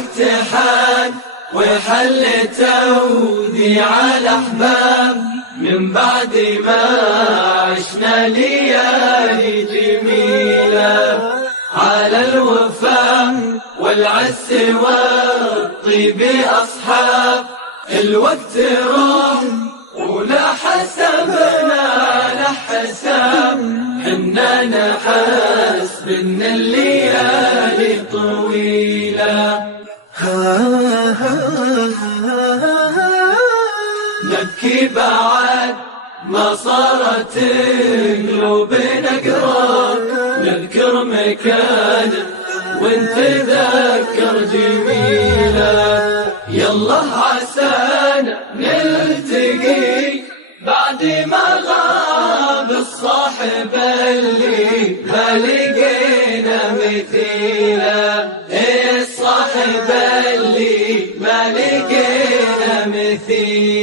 الوقت حان وحل توديع الأحباب، من بعد ما عشنا ليالي جميلة، على الوفاء والعز والطيب أصحاب. الوقت راح ولا حسبنا على حساب، حنا نحس بأن الليالي طويلة. نبكي بعد ما صارت قلوبنا قرار، نذكر مكان ونتذكر جميلة. يلا عسانا نلتقي بعد ما غاب الصاحب اللي ما لقينا مثيله، الصاحب اللي ما لقينا مثيله.